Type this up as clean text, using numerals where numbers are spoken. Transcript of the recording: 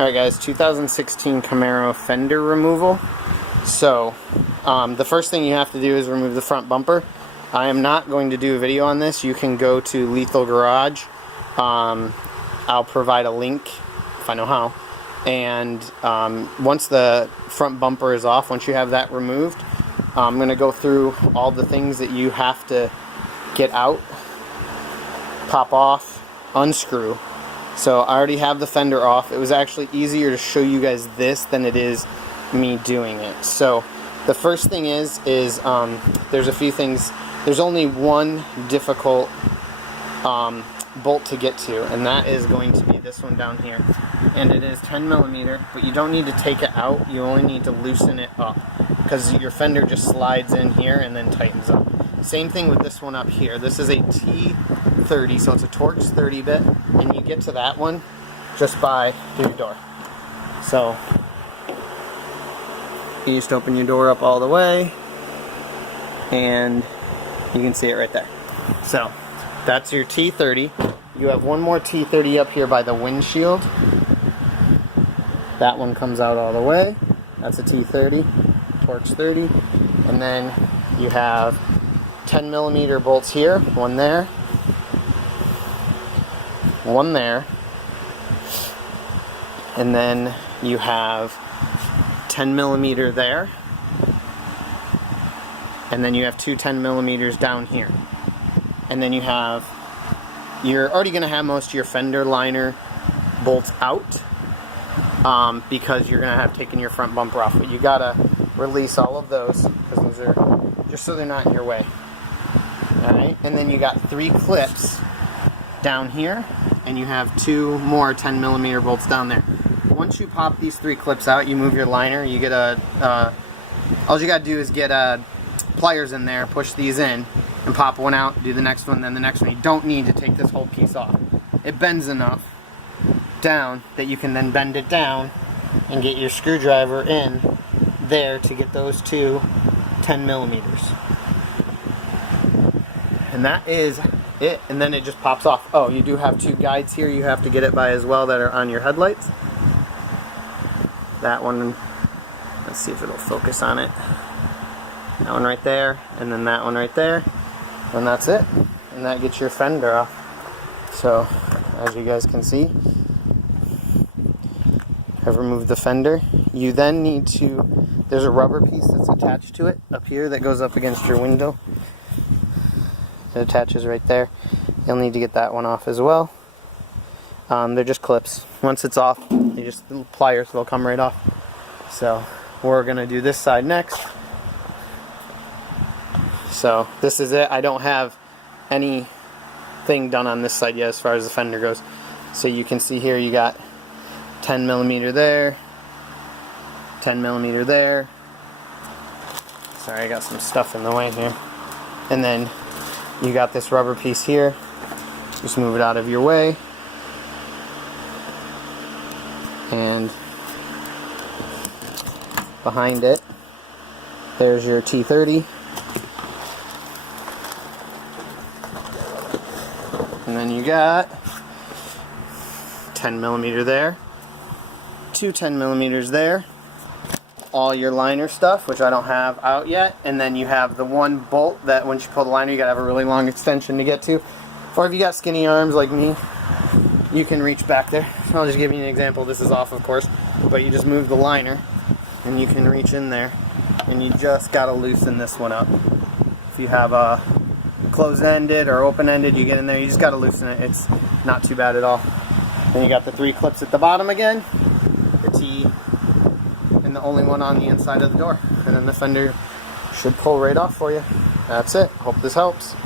Alright guys, 2016 Camaro Fender Removal. So, the first thing you have to do is remove the front bumper. I am not going to do a video on this. You can go to Lethal Garage. I'll provide a link if I know how. And once the front bumper is off, once you have that removed, I'm going to go through all the things that you have to get out, pop off, unscrew. So I already have the fender off. It was actually easier to show you guys this than it is me doing it. So the first thing is there's a few things. There's only one difficult bolt to get to, and that is going to be this one down here. And it is 10 millimeter, but you don't need to take it out. You only need to loosen it up because your fender just slides in here and then tightens up. Same thing with this one up here. This is a T30, so it's a Torx 30 bit, and you get to that one just by through your door. So you just open your door up all the way, and you can see it right there. So that's your T30. You have one more T30 up here by the windshield. That one comes out all the way. That's a T30, Torx 30. And then you have 10 millimeter bolts here, one there, one there, and then you have 10 millimeter there, and then you have two 10 millimeters down here. And then you're already going to have most of your fender liner bolts out because you're going to have taken your front bumper off. But you got to release all of those because those are just so they're not in your way. Alright, and then you got 3 clips down here, and you have 2 more 10 millimeter bolts down there. Once you pop these 3 clips out, you move your liner, you get all you got to do is get pliers in there, push these in, and pop one out, do the next one, then the next one. You don't need to take this whole piece off. It bends enough down that you can then bend it down and get your screwdriver in there to get those 2 10 millimeters. And that is it, and then it just pops off. Oh, you do have 2 guides here you have to get it by as well that are on your headlights. That one, let's see if it'll focus on it. That one right there, and then that one right there, and that's it. And that gets your fender off. So, as you guys can see, I've removed the fender. You then need to, there's a rubber piece that's attached to it up here that goes up against your window. It attaches right there. You'll need to get that one off as well. They're just clips. Once it's off, they just little pliers, they'll come right off. So we're gonna do this side next. So this is it. I don't have anything done on this side yet as far as the fender goes. So you can see here you got 10 millimeter there, 10 millimeter there. Sorry, I got some stuff in the way here. And then you got this rubber piece here. Just move it out of your way. And behind it, there's your T30. And then you got 10 millimeter there, 2 10 millimeters there, all your liner stuff, which I don't have out yet, and then you have the one bolt that once you pull the liner you gotta have a really long extension to get to. Or if you got skinny arms like me, you can reach back there. I'll just give you an example. This is off, of course, but you just move the liner and you can reach in there, and you just gotta loosen this one up. If you have a closed-ended or open-ended, you get in there, you just gotta loosen it. It's not too bad at all. Then you got the 3 clips at the bottom again, the T, and the only one on the inside of the door, and then the fender should pull right off for you. That's it. Hope this helps.